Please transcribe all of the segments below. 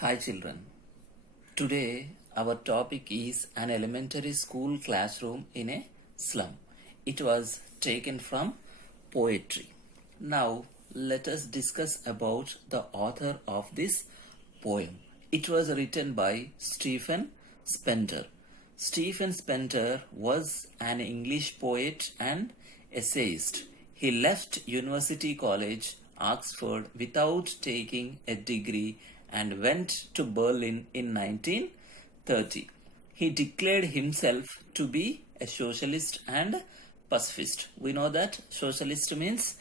Hi children. Today our topic is an elementary school classroom in a slum. It was taken from poetry. Now let us discuss about the author of this poem. It was written by Stephen Spencer. Stephen Spencer was an English poet and essayist. He left University College, Oxford, without taking a degree and went to Berlin in 1930. He declared himself to be a socialist and pacifist. We know that socialist means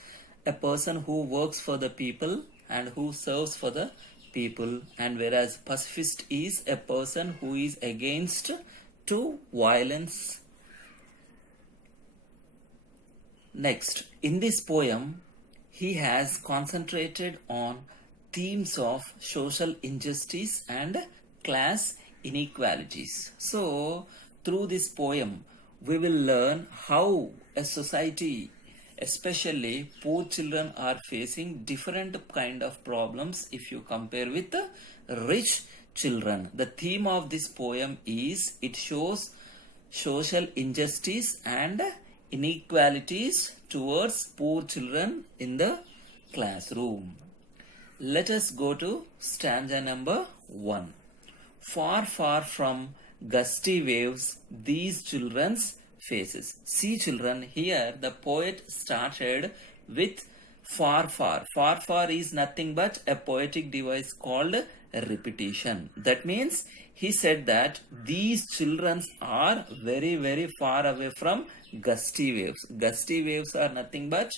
a person who works for the people and who serves for the people, and whereas pacifist is a person who is against to violence. Next, in this poem, he has concentrated on themes of social injustice and class inequalities. So, through this poem, we will learn how a society, especially poor children, are facing different kind of problems if you compare with the rich children. The theme of this poem is it shows social injustice and inequalities towards poor children in the classroom. Let us go to stanza number 1. Far, far from gusty waves, these children's faces. See children, here the poet started with far, far. Far, far is nothing but a poetic device called repetition. That means he said that these children are very, very far away from gusty waves. Gusty waves are nothing but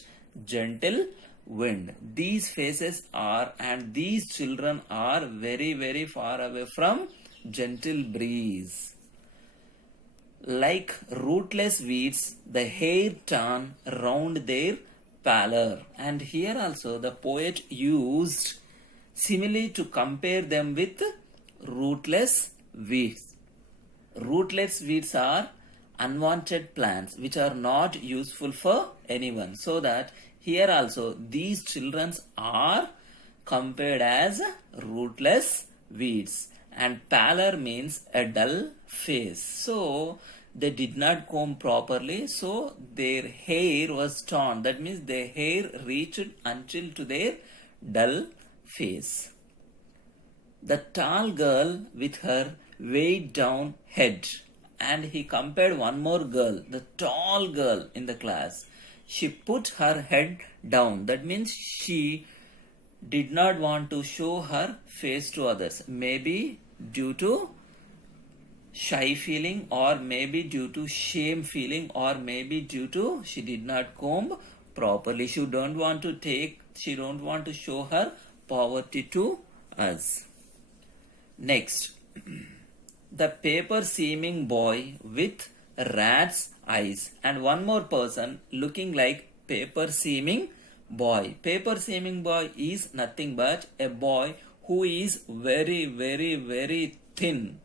gentle wind. These faces are, and these children are very, very far away from gentle breeze. Like rootless weeds, the hair turn round their pallor. And here also the poet used simile to compare them with rootless weeds. Rootless weeds are unwanted plants which are not useful for anyone. So that here also these children are compared as rootless weeds, and pallor means a dull face. So they did not comb properly, so their hair was torn. That means their hair reached until to their dull face. The tall girl with her weighed down head, and he compared one more girl, the tall girl in the class. She put her head down. That means she did not want to show her face to others. Maybe due to shy feeling, or maybe due to shame feeling, or maybe due to she did not comb properly. She don't want to show her poverty to us. Next, the paper seeming boy with rat's eyes, and one more person looking like paper seeming boy. Paper seeming boy is nothing but a boy who is very, very, very thin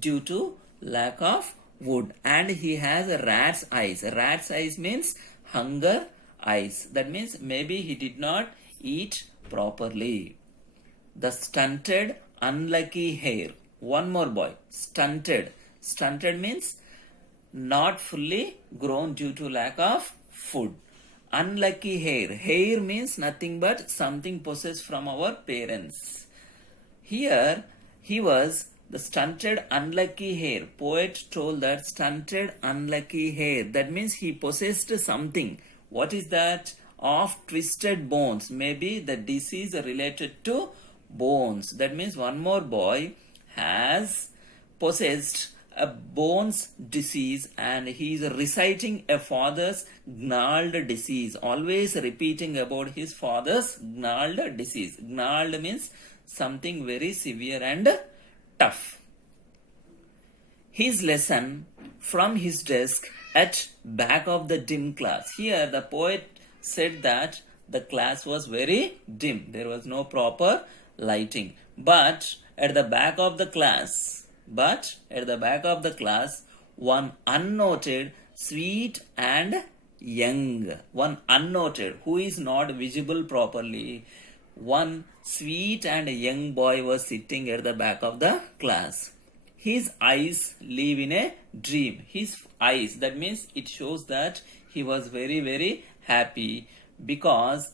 due to lack of wood, and he has a rat's eyes. Rat's eyes means hunger eyes. That means maybe he did not eat properly. The stunted unlucky hair. One more boy, stunted. Stunted means not fully grown due to lack of food. Unlucky hair. Hair means nothing but something possessed from our parents. Here he was the stunted unlucky hair. Poet told that stunted unlucky hair. That means he possessed something. What is that? Of twisted bones. Maybe the disease related to bones. That means one more boy has possessed a bones disease, and he is reciting a father's gnarled disease, always repeating about his father's gnarled disease. Gnarled means something very severe and tough. His lesson from his desk at back of the dim class. Here the poet said that the class was very dim. There was no proper lighting. But at the back of the class, one unnoted, sweet and young, one unnoted, who is not visible properly, one sweet and young boy was sitting at the back of the class. His eyes live in a dream. His eyes, that means it shows that he was very, very happy because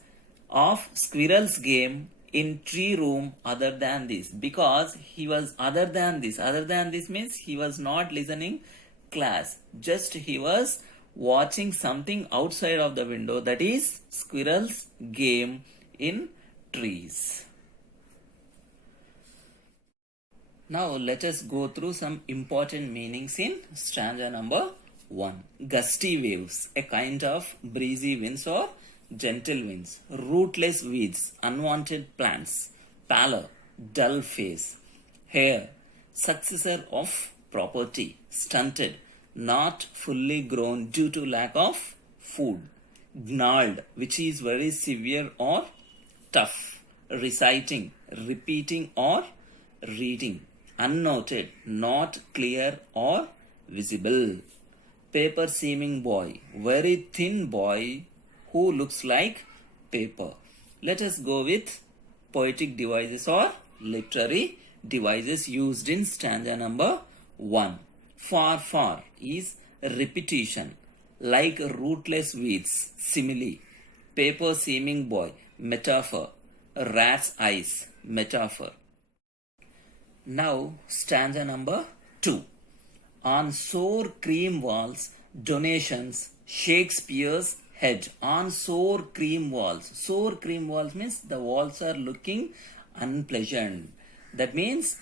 of squirrel's game in tree room other than this. Because he was other than this. Other than this means he was not listening class. Just he was watching something outside of the window, that is squirrel's game in trees. Now let us go through some important meanings in stanza number 1. Gusty waves, a kind of breezy winds or gentle winds. Rootless weeds, unwanted plants. Pallor, dull face. Hair, successor of property. Stunted, not fully grown due to lack of food. Gnarled, which is very severe or tough. Reciting, repeating or reading. Unnoted, not clear or visible. Paper seeming boy, very thin boy who looks like paper. Let us go with poetic devices or literary devices used in stanza number 1. Far, far is repetition, like rootless weeds, simile. Paper seeming boy, metaphor. Rat's eyes, metaphor. Now, stanza number 2. On sour cream walls, donations, Shakespeare's head. On sour cream walls. Sour cream walls means the walls are looking unpleasant. That means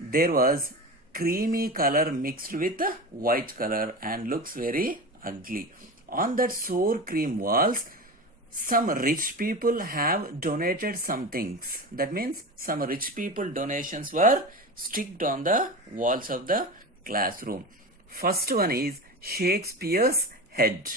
there was creamy color mixed with white color and looks very ugly. On that sour cream walls, some rich people have donated some things. That means some rich people donations were sticked on the walls of the classroom. First one is Shakespeare's head.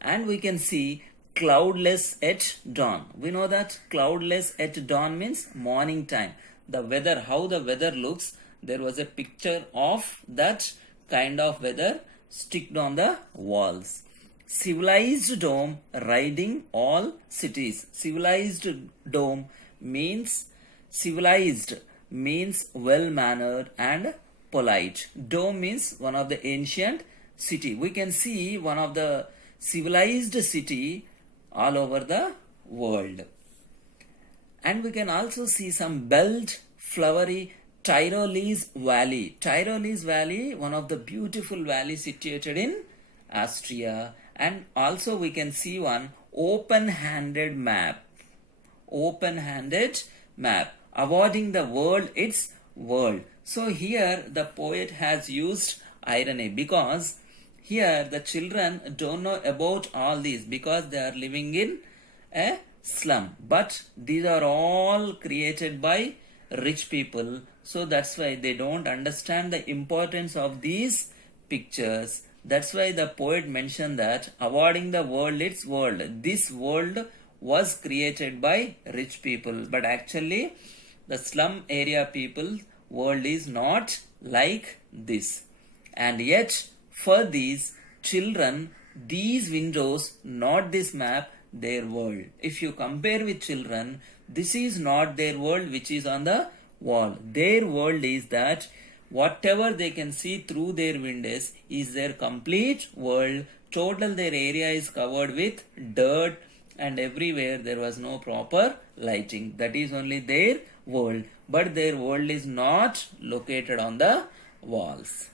And we can see cloudless at dawn. We know that cloudless at dawn means morning time. The weather, how the weather looks, there was a picture of that kind of weather sticked on the walls. Civilized dome riding all cities. Civilized dome means well mannered and polite. Dome means one of the ancient city. We can see one of the civilized city all over the world. And we can also see some belt, flowery Tyrolese Valley. Tyrolese Valley, one of the beautiful valleys situated in Austria. And also we can see one open-handed map. Open-handed map. Awarding the world its world. So here the poet has used irony because here the children don't know about all these because they are living in a slum. But these are all created by rich people. So that's why they don't understand the importance of these pictures. That's why the poet mentioned that awarding the world its world. This world was created by rich people. But actually the slum area people world is not like this. And yet for these children, these windows, not this map, their world. If you compare with children, this is not their world which is on the wall. Their world is that whatever they can see through their windows is their complete world. Total their area is covered with dirt and everywhere there was no proper lighting. That is only their world. But their world is not located on the walls.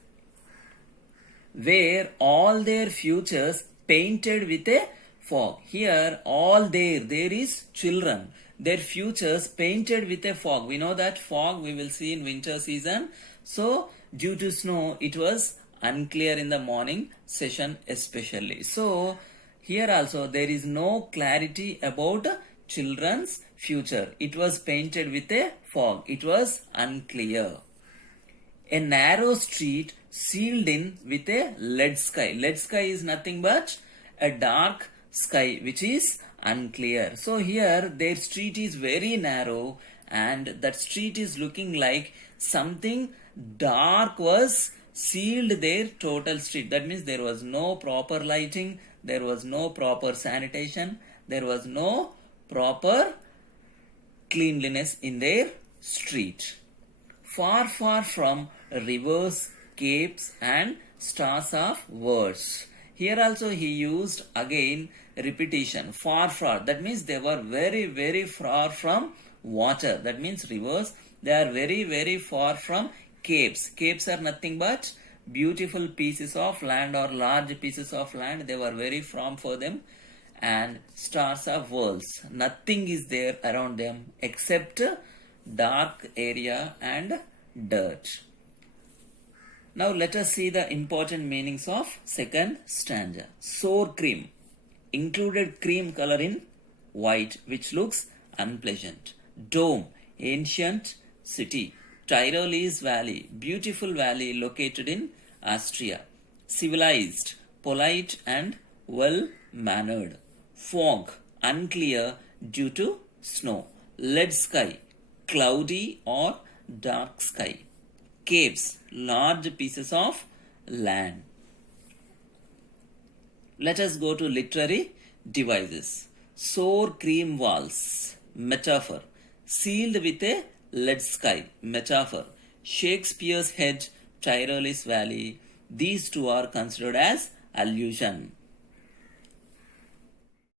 Where all their futures painted with a fog. Here all there is children. Their futures painted with a fog. We know that fog we will see in winter season. So due to snow it was unclear in the morning session especially. So here also there is no clarity about children's future. It was painted with a fog. It was unclear. A narrow street sealed in with a lead sky. Lead sky is nothing but a dark sky which is unclear. So here their street is very narrow and that street is looking like something dark was sealed their total street. That means there was no proper lighting, there was no proper sanitation, there was no proper cleanliness in their street. Far, far from rivers, capes, and stars of words. Here also he used again repetition. Far, far. That means they were very, very far from water. That means rivers. They are very, very far from capes. Capes are nothing but beautiful pieces of land or large pieces of land. They were very from for them. And stars of worlds. Nothing is there around them except dark area and dirt. Now let us see the important meanings of second stanza. Sour cream. Included cream color in white, which looks unpleasant. Dome. Ancient city. Tyrolese Valley. Beautiful valley located in Austria. Civilized. Polite and well-mannered. Fog. Unclear due to snow. Lead sky. Cloudy or dark sky. Caves. Large pieces of land. Let us go to literary devices. Sour cream walls. Metaphor. Sealed with a lead sky. Metaphor. Shakespeare's head. Tyrolese Valley. These two are considered as allusion.